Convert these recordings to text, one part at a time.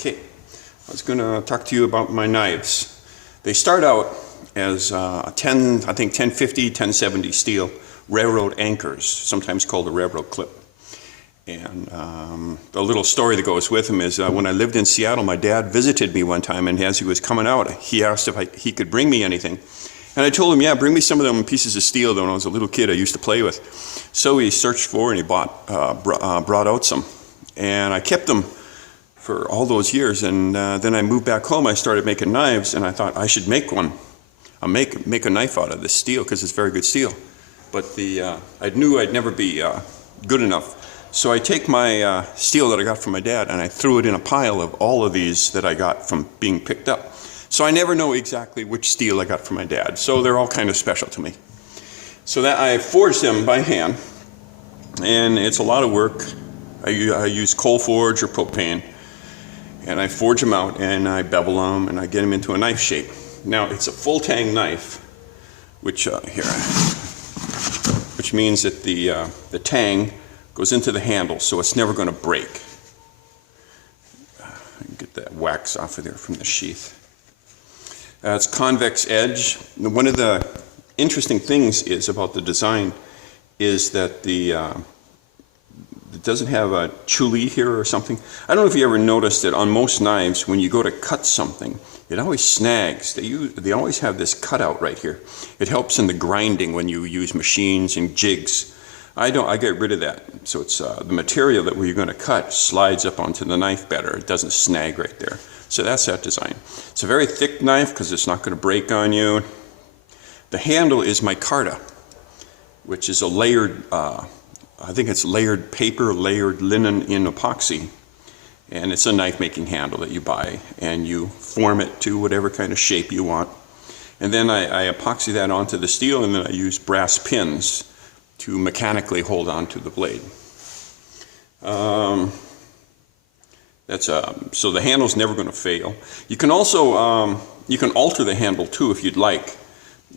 Okay, I was going to talk to you about my knives. They start out as 1050, 1070 steel railroad anchors, sometimes called a railroad clip. And the little story that goes with them is when I lived in Seattle, my dad visited me one time, and as he was coming out, he asked if he could bring me anything. And I told him, yeah, bring me some of them pieces of steel that when I was a little kid I used to play with. So he searched for and he brought out some. And I kept them for all those years, and then I moved back home. I started making knives, and I thought I should make one. I'll make a knife out of this steel because it's very good steel. But I knew I'd never be good enough. So I take my steel that I got from my dad, and I threw it in a pile of all of these that I got from being picked up. So I never know exactly which steel I got from my dad. So they're all kind of special to me. So that I forged them by hand, and it's a lot of work. I use coal forge or propane, and I forge them out, and I bevel them, and I get them into a knife shape. Now it's a full tang knife, which means that the tang goes into the handle, so it's never going to break. Get that wax off of there from the sheath. It's convex edge. One of the interesting things is about the design is that it doesn't have a chuli here or something. I don't know if you ever noticed that on most knives, when you go to cut something, it always snags. They always have this cutout right here. It helps in the grinding when you use machines and jigs. I get rid of that. So it's the material that you're going to cut slides up onto the knife better. It doesn't snag right there. So that's that design. It's a very thick knife because it's not going to break on you. The handle is micarta, which is a layered, I think it's layered paper, layered linen in epoxy. And it's a knife making handle that you buy, and you form it to whatever kind of shape you want. And then I epoxy that onto the steel, and then I use brass pins to mechanically hold on to the blade. So the handle's never going to fail. You can also you can alter the handle too if you'd like.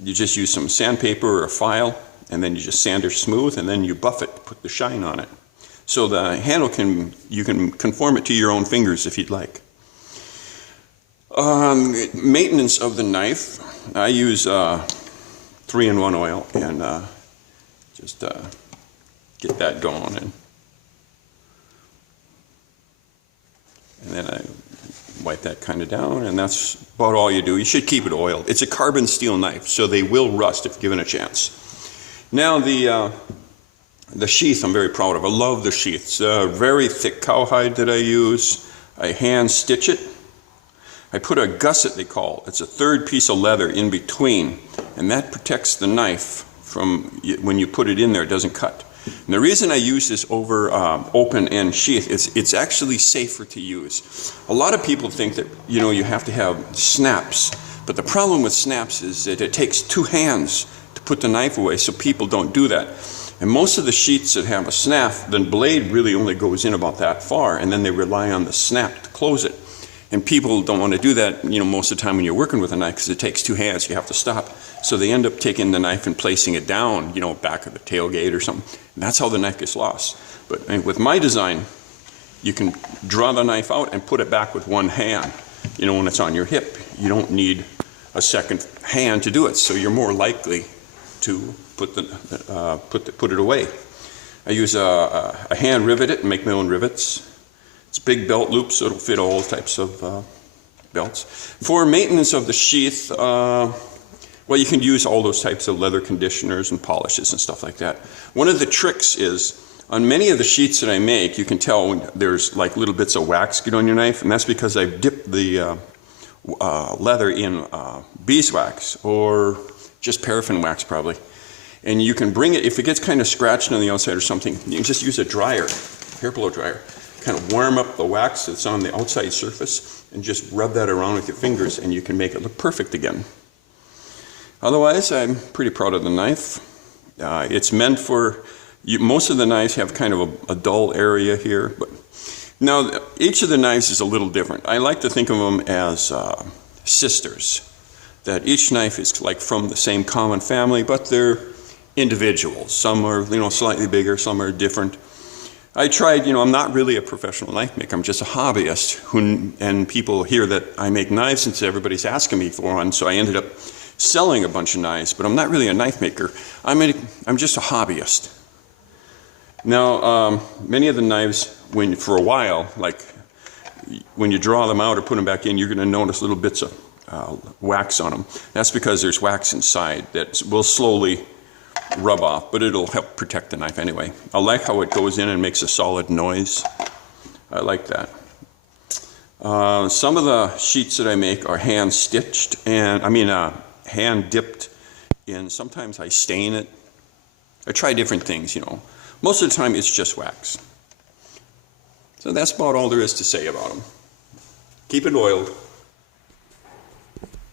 You just use some sandpaper or a file, and then you just sand it smooth, and then you buff it, put the shine on it. So the handle you can conform it to your own fingers if you'd like. Maintenance of the knife. I use 3-in-1 oil, and just get that going, and then I wipe that kind of down, and that's about all you do. You should keep it oiled. It's a carbon steel knife, so they will rust if given a chance. Now the sheath I'm very proud of. I love the sheath. It's a very thick cowhide that I use. I hand stitch it. I put a gusset, they call it. It's a third piece of leather in between, and that protects the knife from when you put it in there, it doesn't cut. And the reason I use this over open end sheath is it's actually safer to use. A lot of people think that you have to have snaps, but the problem with snaps is that it takes 2 hands to put the knife away, so people don't do that. And most of the sheaths that have a snap, the blade really only goes in about that far, and then they rely on the snap to close it. And people don't want to do that, most of the time when you're working with a knife, because it takes 2 hands, you have to stop. So they end up taking the knife and placing it down, back of the tailgate or something. And that's how the knife gets lost. But with my design, you can draw the knife out and put it back with 1 hand, when it's on your hip. You don't need a second hand to do it, so you're more likely to put it away. I use a hand rivet it and make my own rivets. It's big belt loops, so it'll fit all types of belts. For maintenance of the sheath, well, you can use all those types of leather conditioners and polishes and stuff like that. One of the tricks is, on many of the sheaths that I make, you can tell when there's like little bits of wax get on your knife, and that's because I've dipped the leather in beeswax or just paraffin wax probably. And you can bring it, if it gets kind of scratched on the outside or something, you can just use a dryer, hair blow dryer. Kind of warm up the wax that's on the outside surface and just rub that around with your fingers, and you can make it look perfect again. Otherwise, I'm pretty proud of the knife. It's meant for, most of the knives have kind of a dull area here, but now each of the knives is a little different. I like to think of them as sisters, that each knife is like from the same common family, but they're individuals. Some are slightly bigger, some are different. I tried, I'm not really a professional knife maker. I'm just a hobbyist and people hear that I make knives and so everybody's asking me for one, so I ended up selling a bunch of knives, but I'm not really a knife maker. I'm just a hobbyist. Now, many of the knives, for a while, like when you draw them out or put them back in, you're going to notice little bits of wax on them. That's because there's wax inside that will slowly rub off, but it'll help protect the knife anyway. I like how it goes in and makes a solid noise. I like that. Some of the sheets that I make are hand stitched, and hand dipped in. Sometimes I stain it. I try different things, Most of the time it's just wax. So that's about all there is to say about them. Keep it oiled.